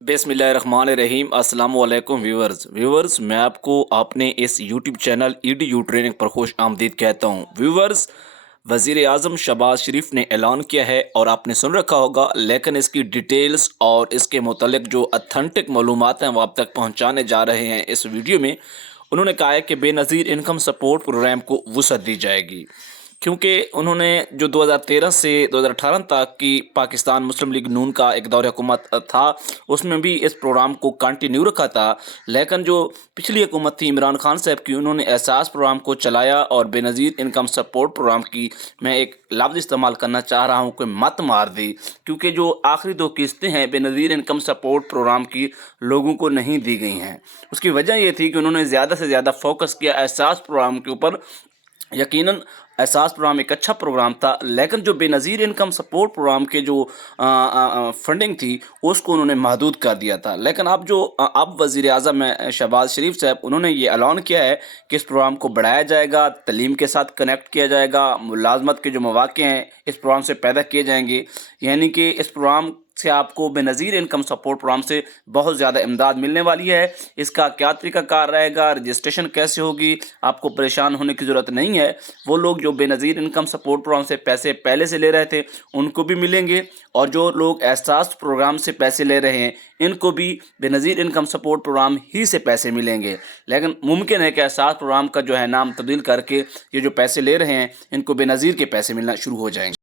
बिस्मिल्लाहिर्रहमानिर्रहीम। अस्सलाम वालेकुम व्यूवर्स, मैं आपको अपने इस यूट्यूब चैनल EDU ट्रेनिंग पर खुश आमदीद कहता हूँ। व्यूवर्स, वज़ीर आज़म शहबाज शरीफ ने ऐलान किया है और आपने सुन रखा होगा, लेकिन इसकी डिटेल्स और इसके मुतल्लिक जो अथेंटिक मालूमात हैं वो आप तक पहुँचाने जा रहे हैं। इस वीडियो में उन्होंने कहा है कि बेनज़ीर इनकम सपोर्ट प्रोग्राम को वुसअत दी जाएगी, क्योंकि उन्होंने जो 2013 से 2018 तक की पाकिस्तान मुस्लिम लीग नून का एक दौर हुकूमत था, उसमें भी इस प्रोग्राम को कंटिन्यू रखा था। लेकिन जो पिछली हुकूमत थी इमरान खान साहब की, उन्होंने एहसास प्रोग्राम को चलाया और बेनज़ीर इनकम सपोर्ट प्रोग्राम की मैं एक लफ्ज़ इस्तेमाल करना चाह रहा हूँ कि मत मार दी, क्योंकि जो आखिरी 2 किस्तें हैं बेनज़ीर इनकम सपोर्ट प्रोग्राम की लोगों को नहीं दी गई हैं। उसकी वजह ये थी कि उन्होंने ज़्यादा से ज़्यादा फोकस किया एहसास प्रोग्राम के ऊपर। यकीनन एहसास प्रोग्राम एक अच्छा प्रोग्राम था, लेकिन जो बेनज़ीर इनकम सपोर्ट प्रोग्राम के जो फंडिंग थी उसको उन्होंने महदूद कर दिया था। लेकिन अब वज़ीर आज़म शहबाज शरीफ साहब, उन्होंने ये ऐलान किया है कि इस प्रोग्राम को बढ़ाया जाएगा, तलीम के साथ कनेक्ट किया जाएगा, मुलाजमत के जो मौक़े हैं इस प्रोग्राम से पैदा किए जाएंगे। यानी कि इस प्रोग्राम से आपको बेनज़ीर इनकम सपोर्ट प्रोग्राम से बहुत ज़्यादा इमदाद मिलने वाली है। इसका क्या तरीक़ाकार रहेगा, रजिस्ट्रेशन कैसे होगी, आपको परेशान होने की ज़रूरत नहीं है। वो लोग जो बेनज़ीर इनकम सपोर्ट प्रोग्राम से पैसे पहले से ले रहे थे उनको भी मिलेंगे, और जो लोग एहसास प्रोग्राम से पैसे ले रहे हैं इनको भी बेनज़ीर इनकम सपोर्ट प्रोग्राम ही से पैसे मिलेंगे। लेकिन मुमकिन है कि एहसास प्रोग्राम का जो है नाम तब्दील करके ये जो पैसे ले रहे हैं इनको बेनज़ीर के पैसे मिलना शुरू हो जाएंगे।